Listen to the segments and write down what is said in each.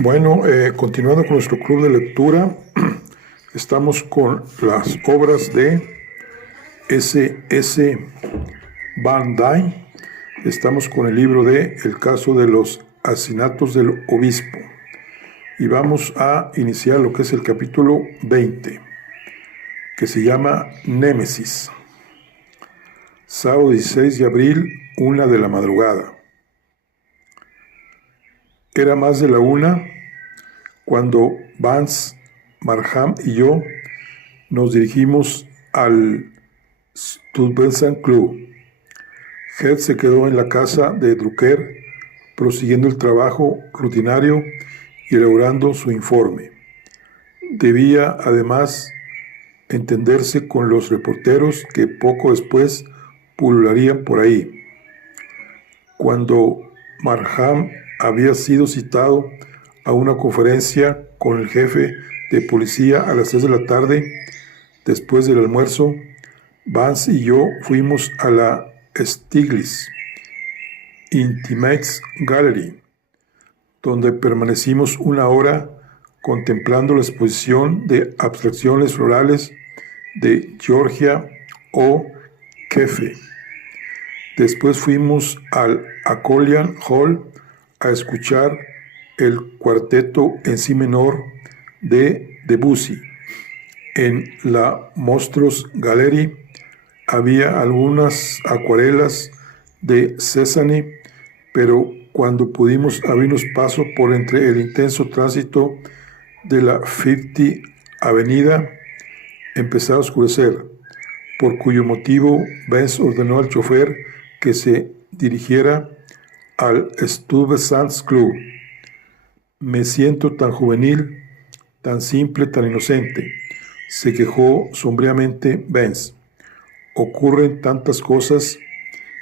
Bueno, continuando con nuestro club de lectura, estamos con las obras de S. Van Dyne. Estamos con el libro de El caso de los asesinatos del obispo. Y vamos a iniciar lo que es el capítulo 20, que se llama Némesis. Sábado 16 de abril, 1 de la madrugada. Era más de la 1 cuando Vance, Markham y yo nos dirigimos al Stuyvesant Club. Head se quedó en la casa de Drucker, prosiguiendo el trabajo rutinario y elaborando su informe. Debía, además, entenderse con los reporteros que poco después pulularían por ahí. Cuando Markham había sido citado a una conferencia con el jefe de policía a las 3 de la tarde, después del almuerzo, Vance y yo fuimos a la Stiglitz Intimates Gallery, donde permanecimos 1 hora contemplando la exposición de abstracciones florales de Georgia O'Keeffe. Después fuimos al Acolian Hall a escuchar el cuarteto en si menor de Debussy. En la Monstrous Gallery había algunas acuarelas de Cézanne, pero cuando pudimos abrirnos paso por entre el intenso tránsito de la Fifth Avenida, empezó a oscurecer, por cuyo motivo Vance ordenó al chofer que se dirigiera al Stuyvesant Club. Me siento tan juvenil, tan simple, tan inocente, se quejó sombríamente Vance. Ocurren tantas cosas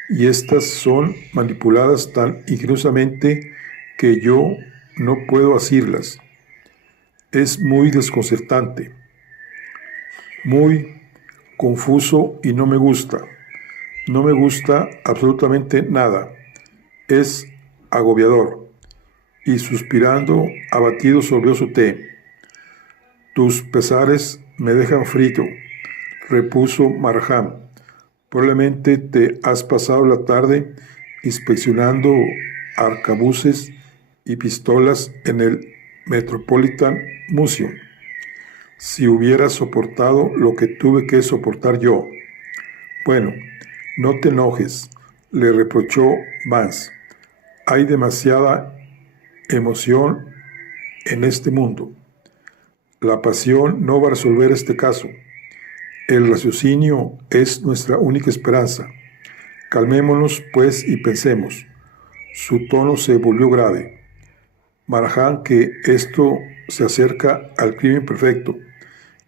y estas son manipuladas tan ingeniosamente que yo no puedo asirlas. Es muy desconcertante, muy confuso y no me gusta. No me gusta absolutamente nada. Es agobiador. Y suspirando, abatido, sorbió su té. Tus pesares me dejan frito, repuso Markham. Probablemente te has pasado la tarde inspeccionando arcabuces y pistolas en el Metropolitan Museum. Si hubieras soportado lo que tuve que soportar yo. Bueno, no te enojes, le reprochó Vance. Hay demasiada emoción en este mundo. La pasión no va a resolver este caso. El raciocinio es nuestra única esperanza. Calmémonos, pues, y pensemos. Su tono se volvió grave. Markham, que esto se acerca al crimen perfecto.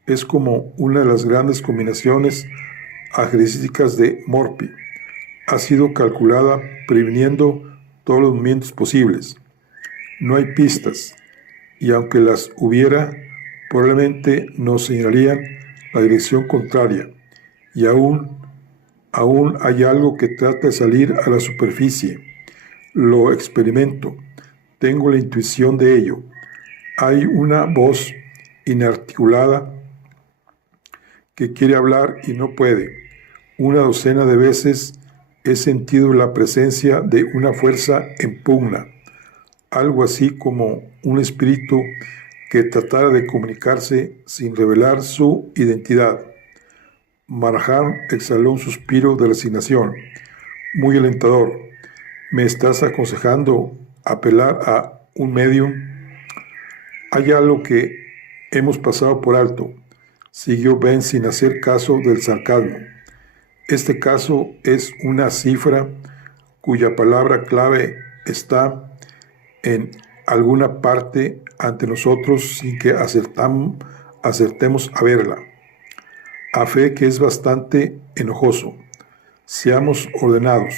Es como una de las grandes combinaciones ajedrecísticas de Morphy. Ha sido calculada previniendo todos los movimientos posibles. No hay pistas, y aunque las hubiera, probablemente nos señalarían la dirección contraria, y aún hay algo que trata de salir a la superficie. Lo experimento, tengo la intuición de ello. Hay una voz inarticulada que quiere hablar y no puede. 12 de veces he sentido la presencia de una fuerza en pugna, algo así como un espíritu que tratara de comunicarse sin revelar su identidad. Markham exhaló un suspiro de resignación, muy alentador. ¿Me estás aconsejando apelar a un medium? Hay algo que hemos pasado por alto, siguió Ben sin hacer caso del sarcasmo. Este caso es una cifra cuya palabra clave está en alguna parte ante nosotros sin que acertemos a verla. A fe que es bastante enojoso. Seamos ordenados.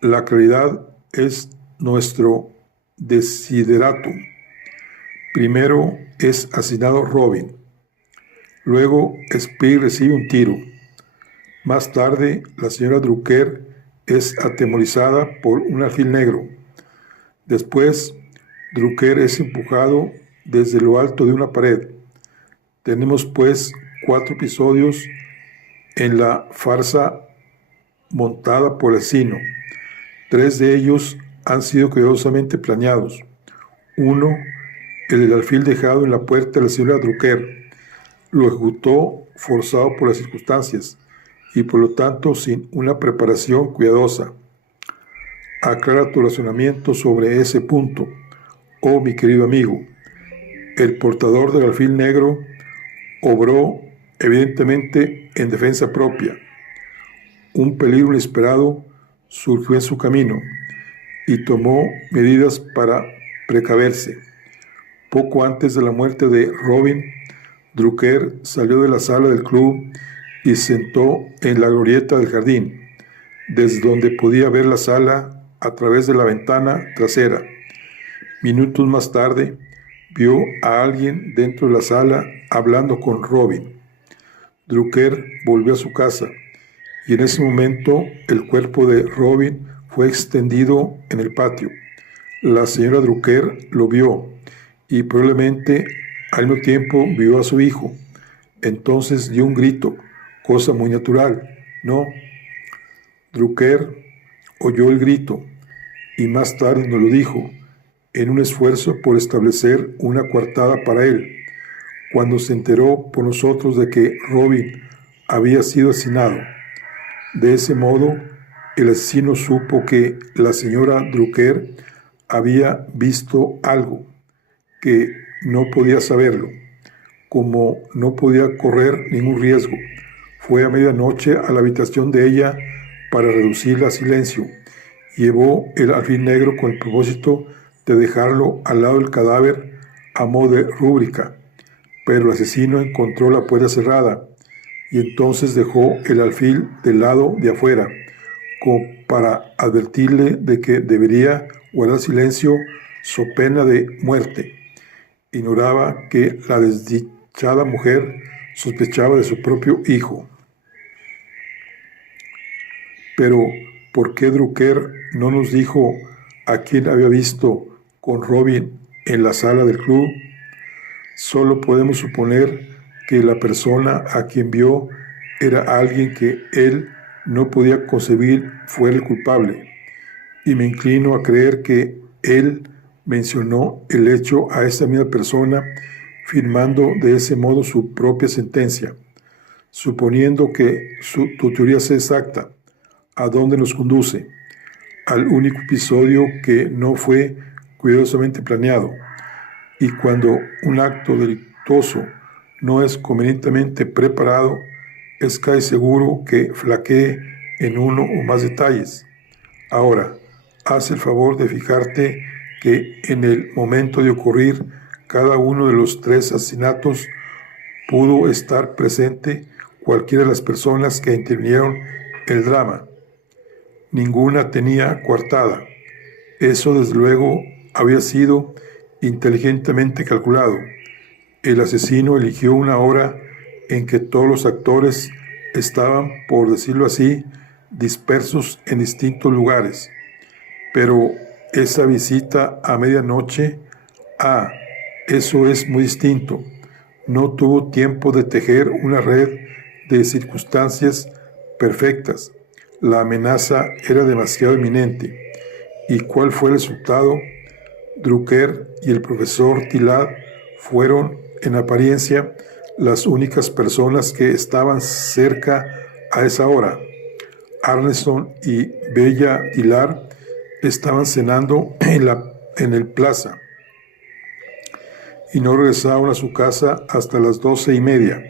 La claridad es nuestro desideratum. Primero es asesinado Robin. Luego Speed recibe un tiro. Más tarde, la señora Drucker es atemorizada por un alfil negro. Después, Drucker es empujado desde lo alto de una pared. Tenemos pues 4 episodios en la farsa montada por el asesino. 3 de ellos han sido cuidadosamente planeados. Uno, el del alfil dejado en la puerta de la señora Drucker, lo ejecutó forzado por las circunstancias y por lo tanto sin una preparación cuidadosa. Aclara tu razonamiento sobre ese punto, oh mi querido amigo. El portador del alfil negro obró evidentemente en defensa propia. Un peligro inesperado surgió en su camino y tomó medidas para precaverse. Poco antes de la muerte de Robin, Drucker salió de la sala del club y se sentó en la glorieta del jardín, desde donde podía ver la sala a través de la ventana trasera. Minutos más tarde, vio a alguien dentro de la sala hablando con Robin. Drucker volvió a su casa y en ese momento el cuerpo de Robin fue extendido en el patio. La señora Drucker lo vio y probablemente al mismo tiempo vio a su hijo. Entonces dio un grito, cosa muy natural, ¿no? Drucker oyó el grito y más tarde nos lo dijo, en un esfuerzo por establecer una coartada para él, cuando se enteró por nosotros de que Robin había sido asesinado. De ese modo, el asesino supo que la señora Drucker había visto algo, que no podía saberlo. Como no podía correr ningún riesgo, fue a medianoche a la habitación de ella para reducirla a silencio. Llevó el alfil negro con el propósito de dejarlo al lado del cadáver a modo de rúbrica, pero el asesino encontró la puerta cerrada y entonces dejó el alfil del lado de afuera, como para advertirle de que debería guardar silencio so pena de muerte. Ignoraba que la desdichada mujer sospechaba de su propio hijo. Pero, ¿por qué Drucker no nos dijo a quién había visto con Robin en la sala del club? Solo podemos suponer que la persona a quien vio era alguien que él no podía concebir fuera el culpable, y me inclino a creer que él mencionó el hecho a esa misma persona, firmando de ese modo su propia sentencia. Suponiendo que tu teoría sea exacta, ¿a dónde nos conduce? Al único episodio que no fue cuidadosamente planeado. Y cuando un acto delictuoso no es convenientemente preparado, es casi seguro que flaquee en uno o más detalles. Ahora, haz el favor de fijarte que en el momento de ocurrir cada uno de los 3 asesinatos pudo estar presente cualquiera de las personas que intervinieron en el drama. Ninguna tenía coartada. Eso desde luego había sido inteligentemente calculado. El asesino eligió una hora en que todos los actores estaban, por decirlo así, dispersos en distintos lugares. Pero esa visita a medianoche, eso es muy distinto. No tuvo tiempo de tejer una red de circunstancias perfectas. La amenaza era demasiado inminente. ¿Y cuál fue el resultado? Drucker y el profesor Tillard fueron, en apariencia, las únicas personas que estaban cerca a esa hora. Arneson y Bella Tillard estaban cenando en el plaza y no regresaron a su casa hasta las 12:30.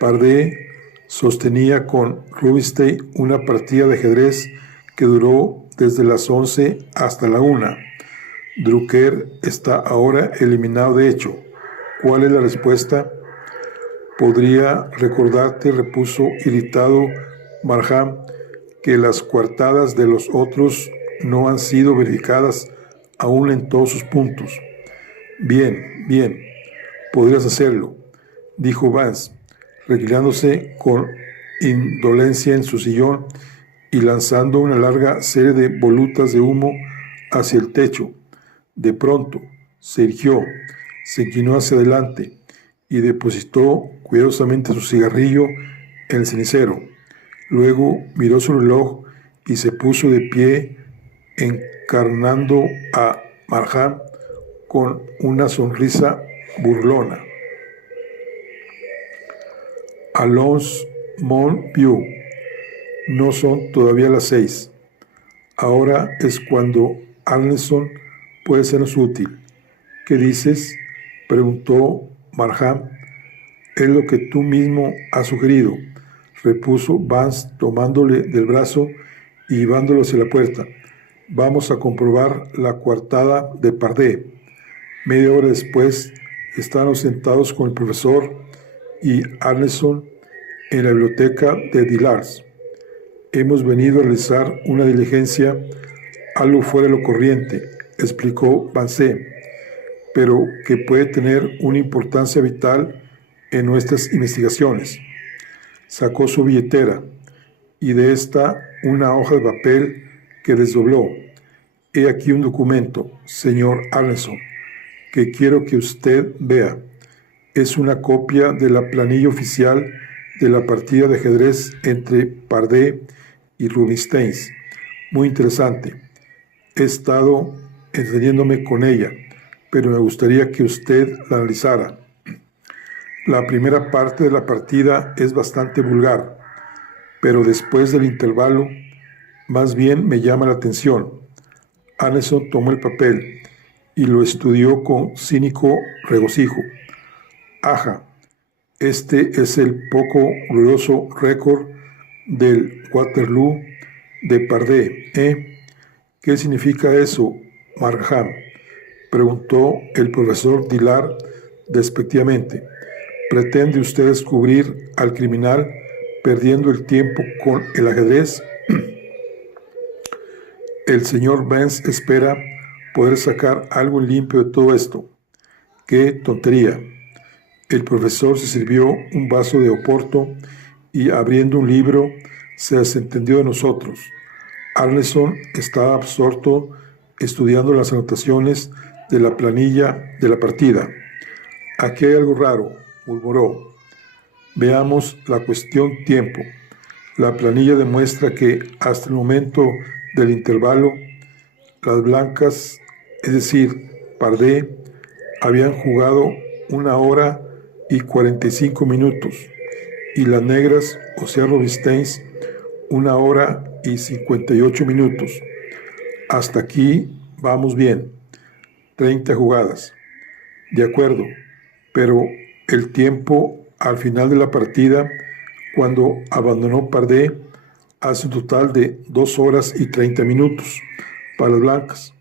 Pardee sostenía con Rubinstein una partida de ajedrez que duró desde las 11 hasta la 1. Drucker está ahora eliminado de hecho. ¿Cuál es la respuesta? Podría recordarte, repuso irritado Marham, que las coartadas de los otros no han sido verificadas aún en todos sus puntos. Bien, podrías hacerlo, dijo Vance, reclinándose con indolencia en su sillón y lanzando una larga serie de volutas de humo hacia el techo. De pronto, se irguió, se inclinó hacia adelante y depositó cuidadosamente su cigarrillo en el cenicero. Luego miró su reloj y se puso de pie, encarnando a Marjan con una sonrisa burlona. Allons, mon vieux, no son todavía las 6. Ahora es cuando Arneson puede sernos útil. ¿Qué dices?, preguntó Marjan. Es lo que tú mismo has sugerido, repuso Vance tomándole del brazo y llevándolo hacia la puerta. Vamos a comprobar la coartada de Pardé. Media hora después, estaban sentados con el profesor y Arneson en la biblioteca de Dillars. Hemos venido a realizar una diligencia algo fuera de lo corriente, explicó Vance, pero que puede tener una importancia vital en nuestras investigaciones. Sacó su billetera y de esta una hoja de papel que desdobló. He aquí un documento, señor Arneson, que quiero que usted vea. Es una copia de la planilla oficial de la partida de ajedrez entre Pardé y Rubinstein. Muy interesante. He estado entreteniéndome con ella, pero me gustaría que usted la analizara. La primera parte de la partida es bastante vulgar, pero después del intervalo, más bien me llama la atención. Arneson tomó el papel y lo estudió con cínico regocijo. Ajá, este es el poco glorioso récord del Waterloo de Pardé, ¿eh? ¿Qué significa eso, Marjan?, preguntó el profesor Dillard despectivamente. ¿Pretende usted descubrir al criminal perdiendo el tiempo con el ajedrez? El señor Vance espera poder sacar algo limpio de todo esto. ¡Qué tontería! El profesor se sirvió un vaso de oporto y, abriendo un libro, se desentendió de nosotros. Arneson estaba absorto estudiando las anotaciones de la planilla de la partida. Aquí hay algo raro, murmuró. Veamos la cuestión tiempo. La planilla demuestra que hasta el momento del intervalo, las blancas, es decir, Pardé, habían jugado 1 hora y 45 minutos, y las negras, o sea Rubinstein, 1 hora y 58 minutos. Hasta aquí vamos bien. 30 jugadas. De acuerdo, pero el tiempo al final de la partida, cuando abandonó Pardé, hace un total de 2 horas y 30 minutos para las blancas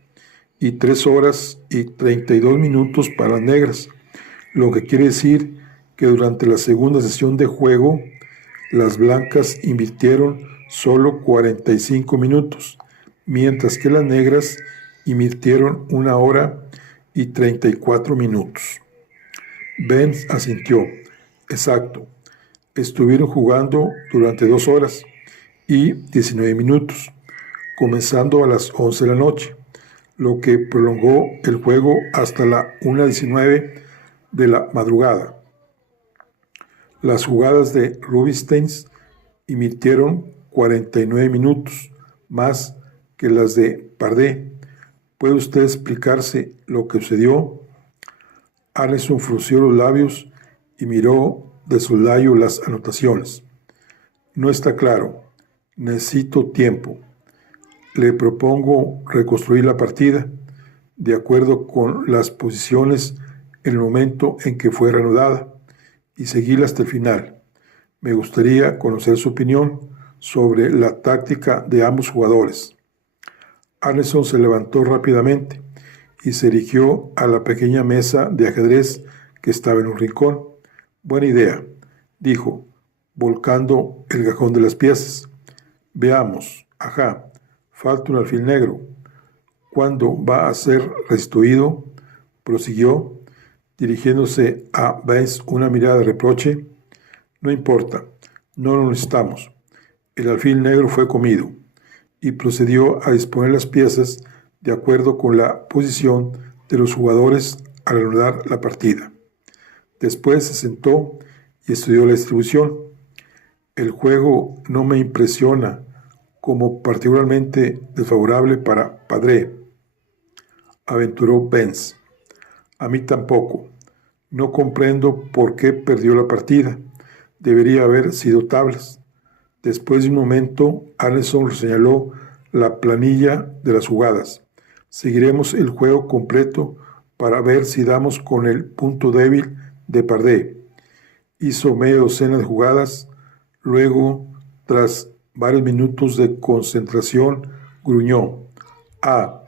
y 3 horas y 32 minutos para las negras, lo que quiere decir que durante la segunda sesión de juego, las blancas invirtieron solo 45 minutos, mientras que las negras invirtieron 1 hora y 34 minutos. Vance asintió. Exacto. Estuvieron jugando durante 2 horas y 19 minutos, comenzando a las 11 de la noche, lo que prolongó el juego hasta la 1:19 de la madrugada. Las jugadas de Rubinstein invirtieron 49 minutos, más que las de Pardé. ¿Puede usted explicarse lo que sucedió? Arneson frunció los labios y miró de soslayo las anotaciones. No está claro. Necesito tiempo. Le propongo reconstruir la partida de acuerdo con las posiciones en el momento en que fue reanudada y seguirla hasta el final. Me gustaría conocer su opinión sobre la táctica de ambos jugadores. Arneson se levantó rápidamente y se dirigió a la pequeña mesa de ajedrez que estaba en un rincón. Buena idea, dijo, volcando el cajón de las piezas. Veamos, ajá, falta un alfil negro. ¿Cuándo va a ser restituido?, prosiguió, dirigiéndose a Vance una mirada de reproche. No importa, no lo necesitamos. El alfil negro fue comido, y procedió a disponer las piezas de acuerdo con la posición de los jugadores al anudar la partida. Después se sentó y estudió la distribución. El juego no me impresiona como particularmente desfavorable para Padre, aventuró Vance. A mí tampoco. No comprendo por qué perdió la partida. Debería haber sido tablas. Después de un momento, Allison señaló la planilla de las jugadas. Seguiremos el juego completo para ver si damos con el punto débil de Pardé. Hizo media docena de jugadas. Luego, tras varios minutos de concentración, gruñó: «Ah,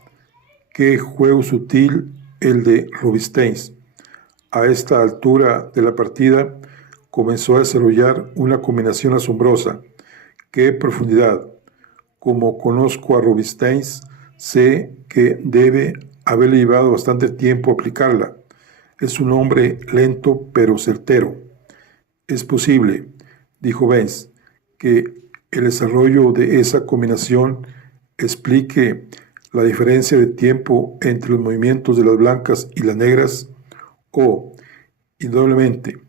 qué juego sutil el de Rubinstein». A esta altura de la partida comenzó a desarrollar una combinación asombrosa. ¡Qué profundidad! Como conozco a Rubinstein, sé que debe haberle llevado bastante tiempo aplicarla. Es un hombre lento pero certero. Es posible, dijo Vance, que el desarrollo de esa combinación explique la diferencia de tiempo entre los movimientos de las blancas y las negras. Indudablemente,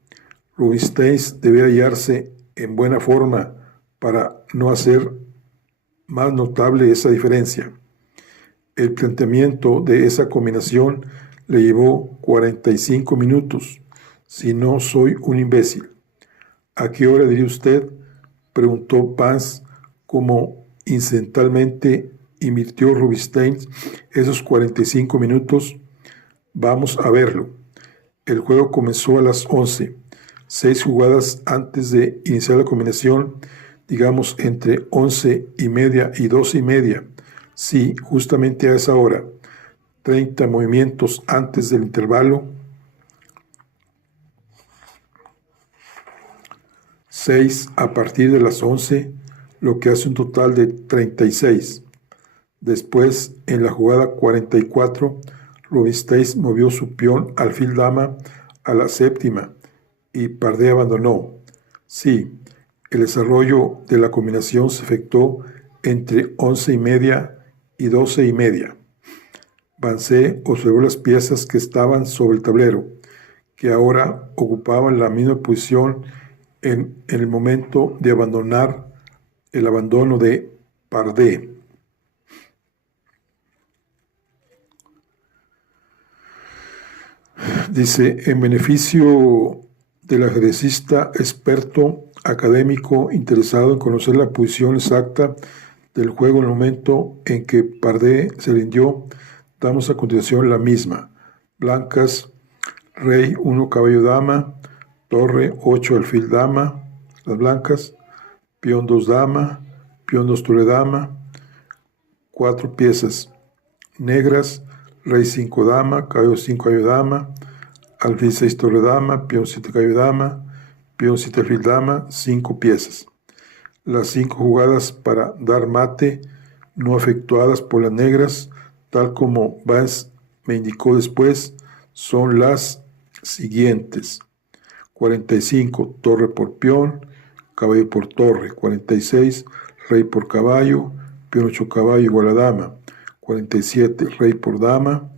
Rubinstein debe hallarse en buena forma para no hacer más notable esa diferencia. El planteamiento de esa combinación le llevó 45 minutos, si no soy un imbécil. ¿A qué hora diría usted?, preguntó Vance, como incidentalmente invirtió Rubinstein esos 45 minutos. Vamos a verlo. El juego comenzó a las 11, 6 jugadas antes de iniciar la combinación, digamos entre 11:30 y 12:30. Sí, justamente a esa hora. 30 movimientos antes del intervalo. 6 a partir de las 11, lo que hace un total de 36. Después, en la jugada 44, Rubinstein movió su peón alfil dama a la séptima y Pardé abandonó. Sí, el desarrollo de la combinación se efectuó entre 11:30 y 12:30. Vance observó las piezas que estaban sobre el tablero, que ahora ocupaban la misma posición en el momento de el abandono de Pardé. Dice: en beneficio del ajedrecista experto, académico, interesado en conocer la posición exacta del juego en el momento en que Pardé se rindió, damos a continuación la misma. Blancas, rey 1, caballo dama, torre 8, alfil dama, las blancas, peón 2 dama, peón 2 torre dama, 4 piezas. Negras, rey 5 dama, caballo 5 caballo dama, alfil 6 torre dama, peón 7 caballo dama, peón 7 alfil dama, 5 piezas. Las 5 jugadas para dar mate no efectuadas por las negras, tal como Vance me indicó después, son las siguientes: 45, torre por peón, caballo por torre. 46, rey por caballo, peón 8 caballo igual a dama. 47, rey por dama,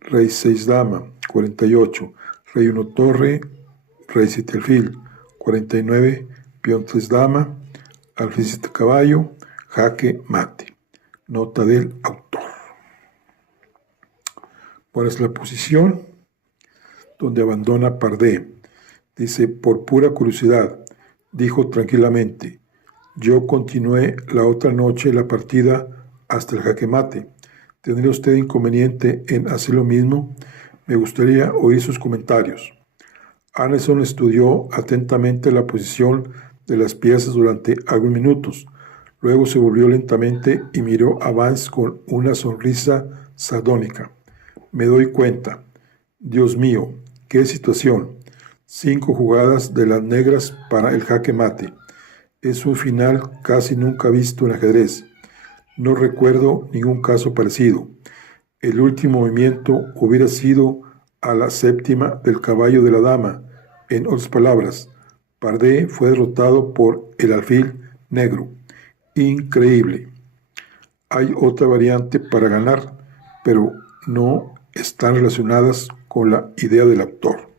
rey 6 dama. 48, rey 1 torre, rey 7 alfil. 49, peón 3 dama, alfil 7 caballo, jaque mate. Nota del autor. ¿Cuál es la posición? Donde abandona Pardé. Dice: por pura curiosidad, dijo tranquilamente, yo continué la otra noche la partida hasta el jaque mate. ¿Tendría usted inconveniente en hacer lo mismo? Me gustaría oír sus comentarios. Allison estudió atentamente la posición de las piezas durante algunos minutos. Luego se volvió lentamente y miró a Vance con una sonrisa sardónica. Me doy cuenta. Dios mío, qué situación. 5 jugadas de las negras para el jaque mate. Es un final casi nunca visto en ajedrez. No recuerdo ningún caso parecido. El último movimiento hubiera sido a la séptima del caballo de la dama. En otras palabras, Pardé fue derrotado por el alfil negro. Increíble. Hay otra variante para ganar, pero no están relacionadas con la idea del autor.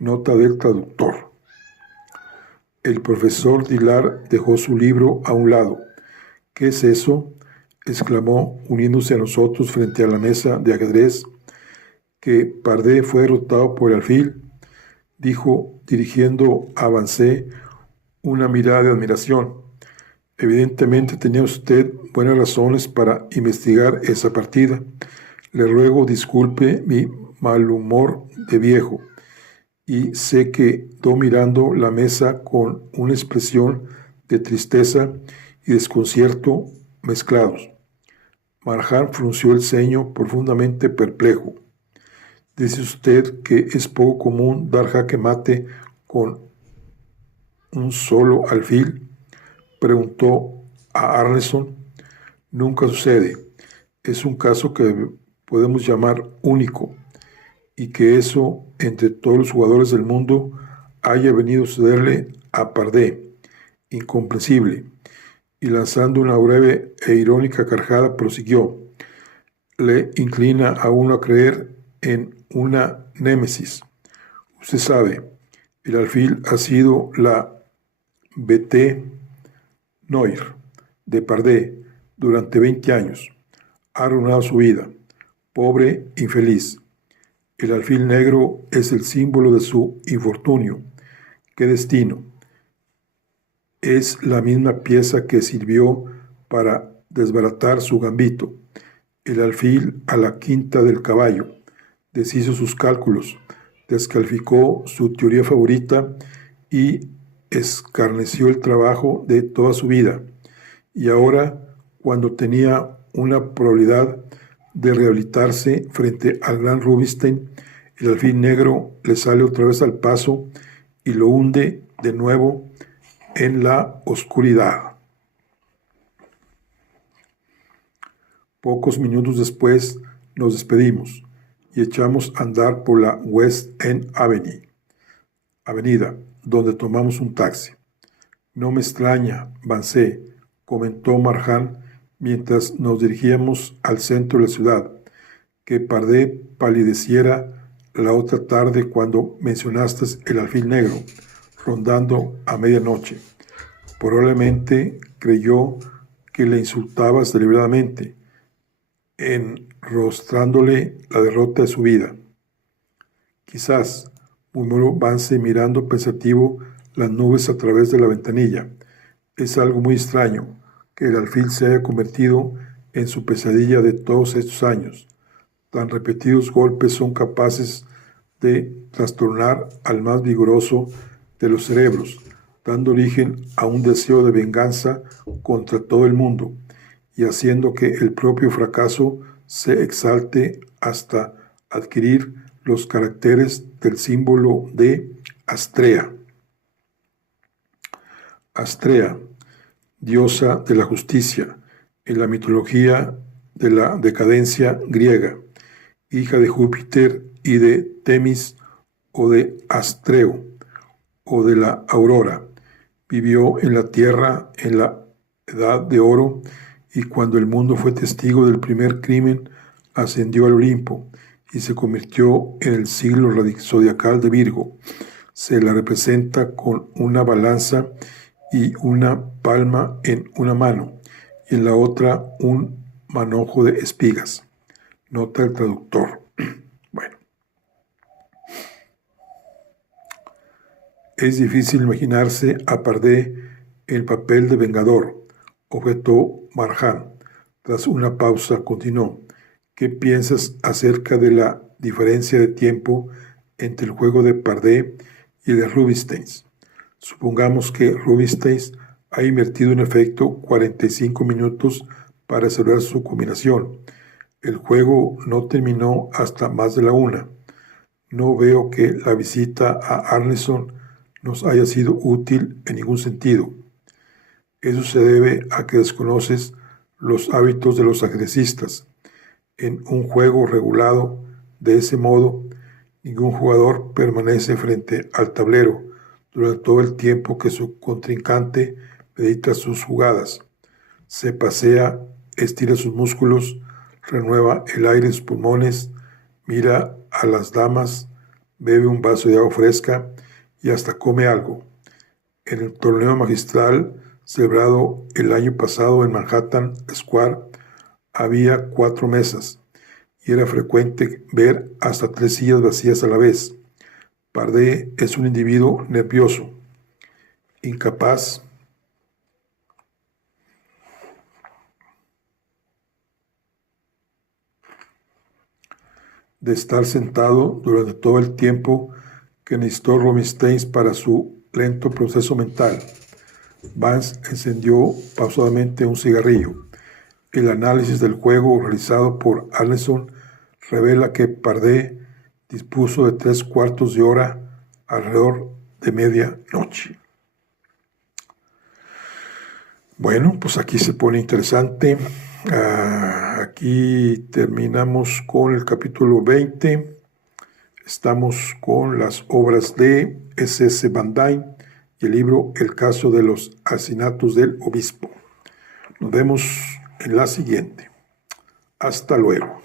Nota del traductor. El profesor Dillard dejó su libro a un lado. ¿Qué es eso?, exclamó, uniéndose a nosotros frente a la mesa de ajedrez. Que Pardé fue derrotado por el alfil, dijo, dirigiendo a Vancé una mirada de admiración. Evidentemente tenía usted buenas razones para investigar esa partida. Le ruego disculpe mi mal humor de viejo, y se quedó mirando la mesa con una expresión de tristeza y desconcierto mezclados. Marjan frunció el ceño, profundamente perplejo. ¿Dice usted que es poco común dar jaque mate con un solo alfil?, preguntó a Arneson. Nunca sucede. Es un caso que podemos llamar único, y que eso, entre todos los jugadores del mundo, haya venido a sucederle a Pardé. Incomprensible. Y lanzando una breve e irónica carcajada, prosiguió. Le inclina a uno a creer en una némesis. Usted sabe, el alfil ha sido la bête noire de Pardé durante 20 años. Ha arruinado su vida. Pobre infeliz. El alfil negro es el símbolo de su infortunio. ¡Qué destino! Es la misma pieza que sirvió para desbaratar su gambito. El alfil a la quinta del caballo. Deshizo sus cálculos, descalificó su teoría favorita y escarneció el trabajo de toda su vida. Y ahora, cuando tenía una probabilidad de rehabilitarse frente al gran Rubinstein, el alfil negro le sale otra vez al paso y lo hunde de nuevo en la oscuridad. Pocos minutos después nos despedimos y echamos a andar por la West End Avenida, donde tomamos un taxi. No me extraña, Vancé, comentó Marjan mientras nos dirigíamos al centro de la ciudad, que Pardé palideciera la otra tarde cuando mencionaste el alfil negro, rondando a medianoche. Probablemente creyó que le insultabas deliberadamente, enrostrándole la derrota de su vida. Quizás, murmuró Vance mirando pensativo las nubes a través de la ventanilla. Es algo muy extraño que el alfil se haya convertido en su pesadilla de todos estos años. Tan repetidos golpes son capaces de trastornar al más vigoroso de los cerebros, dando origen a un deseo de venganza contra todo el mundo, y haciendo que el propio fracaso se exalte hasta adquirir los caracteres del símbolo de Astrea. Astrea, diosa de la justicia, en la mitología de la decadencia griega, hija de Júpiter y de Temis o de Astreo o de la aurora, vivió en la tierra en la Edad de Oro, y cuando el mundo fue testigo del primer crimen, ascendió al Olimpo y se convirtió en el siglo zodiacal de Virgo. Se la representa con una balanza y una palma en una mano, y en la otra un manojo de espigas. Nota el traductor. Bueno. Es difícil imaginarse a Pardé en el papel de vengador, objetó Marjan. Tras una pausa, continuó. ¿Qué piensas acerca de la diferencia de tiempo entre el juego de Pardé y el de Rubinstein? Supongamos que Rubinstein ha invertido en efecto 45 minutos para resolver su combinación. El juego no terminó hasta más de la 1. No veo que la visita a Arneson nos haya sido útil en ningún sentido. Eso se debe a que desconoces los hábitos de los ajedrecistas. En un juego regulado de ese modo, ningún jugador permanece frente al tablero durante todo el tiempo que su contrincante medita sus jugadas. Se pasea, estira sus músculos, renueva el aire en sus pulmones, mira a las damas, bebe un vaso de agua fresca y hasta come algo. En el torneo magistral celebrado el año pasado en Manhattan Square había 4 mesas y era frecuente ver hasta 3 sillas vacías a la vez. Pardee es un individuo nervioso, incapaz de estar sentado durante todo el tiempo que necesitó Rubinstein para su lento proceso mental. Vance encendió pausadamente un cigarrillo. El análisis del juego realizado por Arneson revela que Pardee dispuso de 3/4 de hora alrededor de medianoche. Bueno, pues aquí se pone interesante. Aquí terminamos con el capítulo 20. Estamos con las obras de S.S. Van Dyne y el libro El caso de los asesinatos del obispo. Nos vemos en la siguiente. Hasta luego.